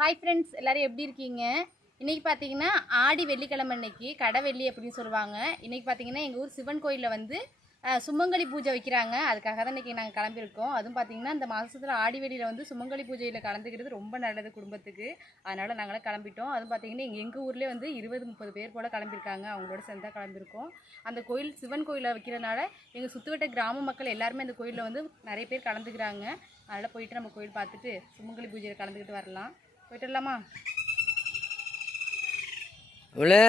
Hi friends எல்லோரும் எப்படி இருக்கீங்க? இன்றைக்கி பார்த்தீங்கன்னா ஆடி வெள்ளிக்கிழமை அன்னைக்கு கடை வெள்ளி அப்படின்னு சொல்லுவாங்க. இன்றைக்கி பார்த்தீங்கன்னா எங்கள் ஊர் சிவன் கோயிலில் வந்து சுமங்கலி பூஜை வைக்கிறாங்க. அதுக்காக தான் இன்றைக்கி நாங்கள் கிளம்பியிருக்கோம். அதுவும் பார்த்தீங்கன்னா இந்த மாதத்தில் ஆடி வெளியில் வந்து சுமங்கலி பூஜையில் கலந்துக்கிறது ரொம்ப நல்லது குடும்பத்துக்கு. அதனால் நாங்களாம் கிளம்பிட்டோம். அதுவும் பார்த்தீங்கன்னா எங்கள் எங்கள் ஊர்லேயே வந்து இருபது முப்பது பேர் போல் கிளம்பியிருக்காங்க. அவங்களோட சேர்ந்து தான் கிளம்பியிருக்கோம். அந்த கோயில் சிவன் கோயிலில் வைக்கிறனால எங்கள் சுற்றுவட்ட கிராம மக்கள் எல்லாருமே அந்த கோயிலில் வந்து நிறைய பேர் கலந்துக்கிறாங்க. அதனால் போயிட்டு நம்ம கோயில் பார்த்துட்டு சுமங்கலி பூஜையில் கலந்துக்கிட்டு வரலாம். போயிட்டு வரலாமா இவ்வளோ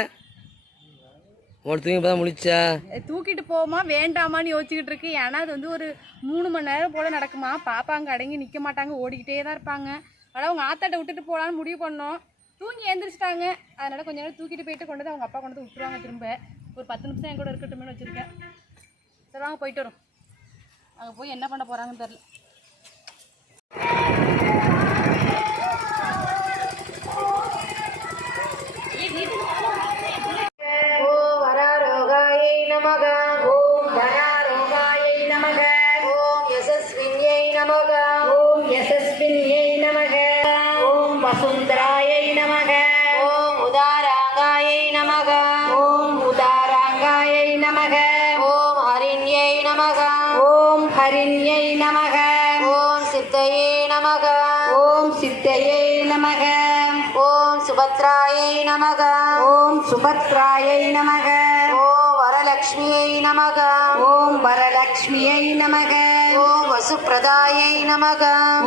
உன் தூங்கி தான் முழிச்சா? அஹ் தூக்கிட்டு போமா வேண்டாமான்னு யோசிச்சுக்கிட்டு இருக்கு. ஏன்னா அது வந்து ஒரு மூணு மணி நேரம் போல் நடக்குமா? பாப்பா அங்கே அடங்கி நிற்க மாட்டாங்க ஓடிக்கிட்டே தான் இருப்பாங்க. அதனால் அவங்க ஆத்தாட்ட விட்டுட்டு போகலான்னு முடிவு பண்ணோம். தூங்கி எழுந்திரிச்சிட்டாங்க அதனால் கொஞ்ச நேரம் தூக்கிட்டு போயிட்டு கொண்டு வந்து அவங்க அப்பா கொண்டு வந்து விட்டுருவாங்க திரும்ப. ஒரு பத்து நிமிஷம் என் கூட இருக்கட்டும்னு வச்சுருக்கேன். சரி வாங்க போயிட்டு வரோம். அங்கே போய் என்ன பண்ண போகிறாங்கன்னு தெரில வசுந்தராயை நமக ஓம் உதாராங்காயை நமக ஓம் உதாராங்காயை நமக ஓம் ஹரிண்யை நமக ஓம் ஹரிண்யை நமக ஓம் சித்தையே நமக ஓம் சித்தையே நமக ஓம் சுபத்ராயை நமக ஓம் சுபத்ராயை நமக ஓம் வரலக்ஷ்மியை நமக ஓம் வரலக்ஷ்மியை நமக ஓம் வசுப்பிரதாயை நமக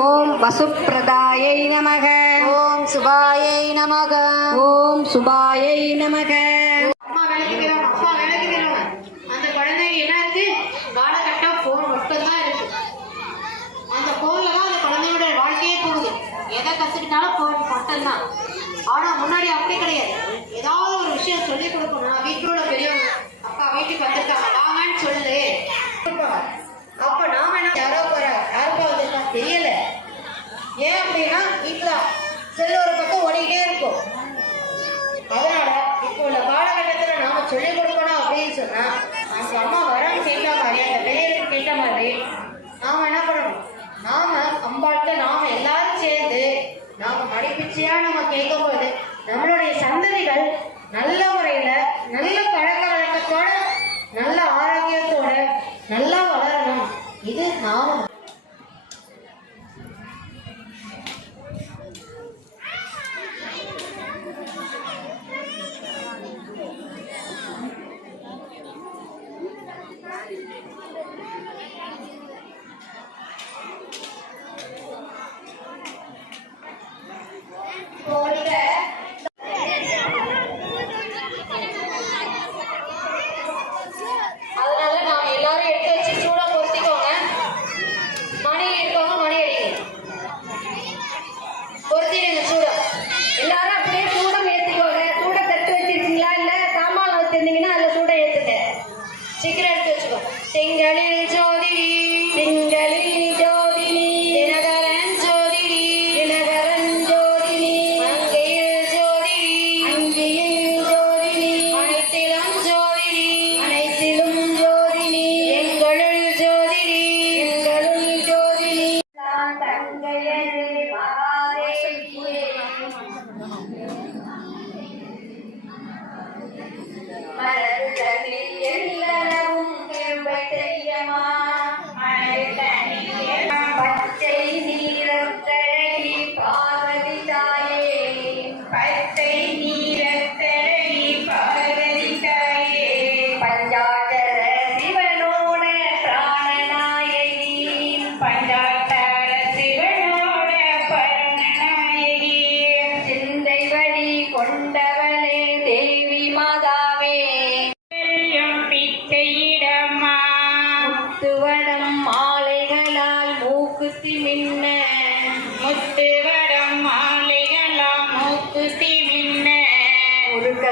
ஓம் வசுப்பிரதாயை நமக சுபாயை நமக. ஓம் சுபாயை நமக. அம்மா வேலைக்கு போயிடும் அப்பா போயிடுவாங்க அந்த குழந்தைங்க என்ன இருக்கு காலகட்டம் ஃபோன் மட்டும்தான் இருக்கு. அந்த ஃபோன்ல தான் அந்த குழந்தையோட வாழ்க்கையே போகுது. எதை கற்றுக்கிட்டாலும் ஃபோன் மட்டும்தான். ஆனால் முன்னாடி அப்படி கிடையாது. ஏதாவது ஒரு விஷயம் சொல்லி கொடுக்கணும்னா வீட்டோட பெரியவங்க. அக்கா வீட்டுக்கு வந்திருக்காங்க. வாங்கன்னு சொல்லு. அப்ப நாம என்ன யாரோ போற யாருக்கா வந்திருக்கா தெரியல ஏன் அப்படின்னா வீட்டில் செல்லு ஒரு பக்கம் ஓடிக்கிட்டே இருக்கும் அதனால இப்போ உள்ள காலகட்டத்தில் நாம சொல்லிக் கொடுக்கணும் அப்படின்னு சொன்னா அந்த அம்மா வரன்னு கேட்ட மாதிரி அந்த பெரியவருக்கு கேட்ட மாதிரி நாம என்ன பண்ணணும்? நாம அம்பாட்ட நாம எல்லாரும் சேர்ந்து நாம மடிப்பிச்சையா நம்ம கேட்கும்போது நம்மளுடைய சந்ததிகள் நல்ல முறையில நல்ல பழக்க வழக்கத்தோட நல்ல ஆரோக்கியத்தோட நல்லா வளரணும். இது நாம அதனால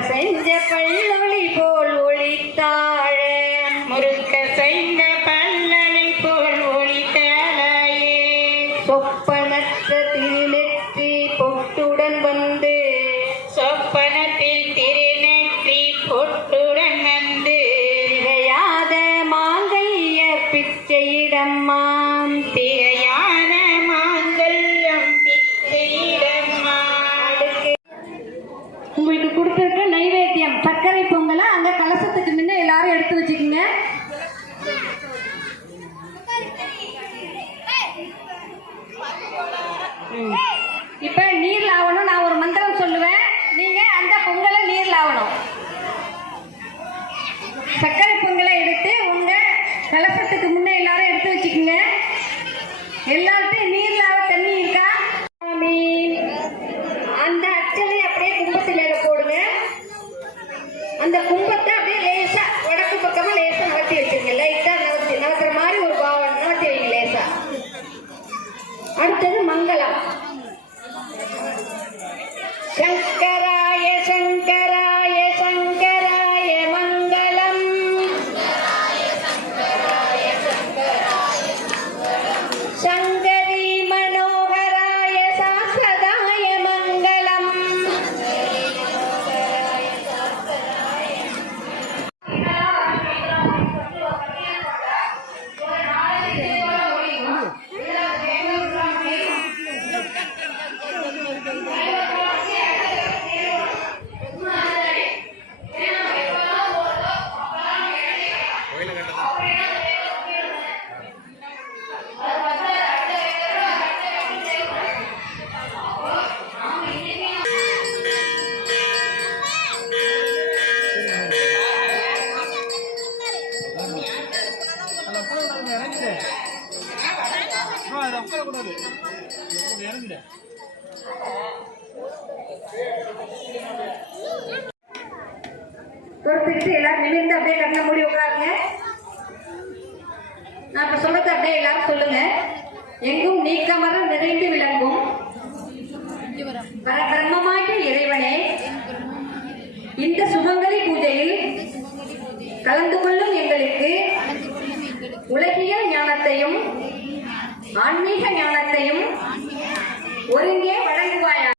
പ്രപഞ്ച പള്ളൊളി പോൽ சர்க்கரை பொங்கலை அங்கே கலசத்துக்கு முன்னே எல்லாரும் எடுத்து வச்சுக்கோங்க. ¡Cáscara! பொறுத்துக்கிட்டு எல்லாரும் நிமிர்ந்து அப்படியே கண்ணை மூடி உட்காருங்க. நான் இப்ப சொல்றது அப்படியே எல்லாரும் சொல்லுங்க. எங்கும் நீக்கமர நிறைந்து விளங்கும். பரபிரம்மமாகிய இறைவனே இந்த சுமங்கலி பூஜையில் கலந்து கொள்ளும் எங்களுக்கு உலகியல் ஞானத்தையும் ஆன்மீக ஞானத்தையும் ஒருங்கே வழங்குவாயா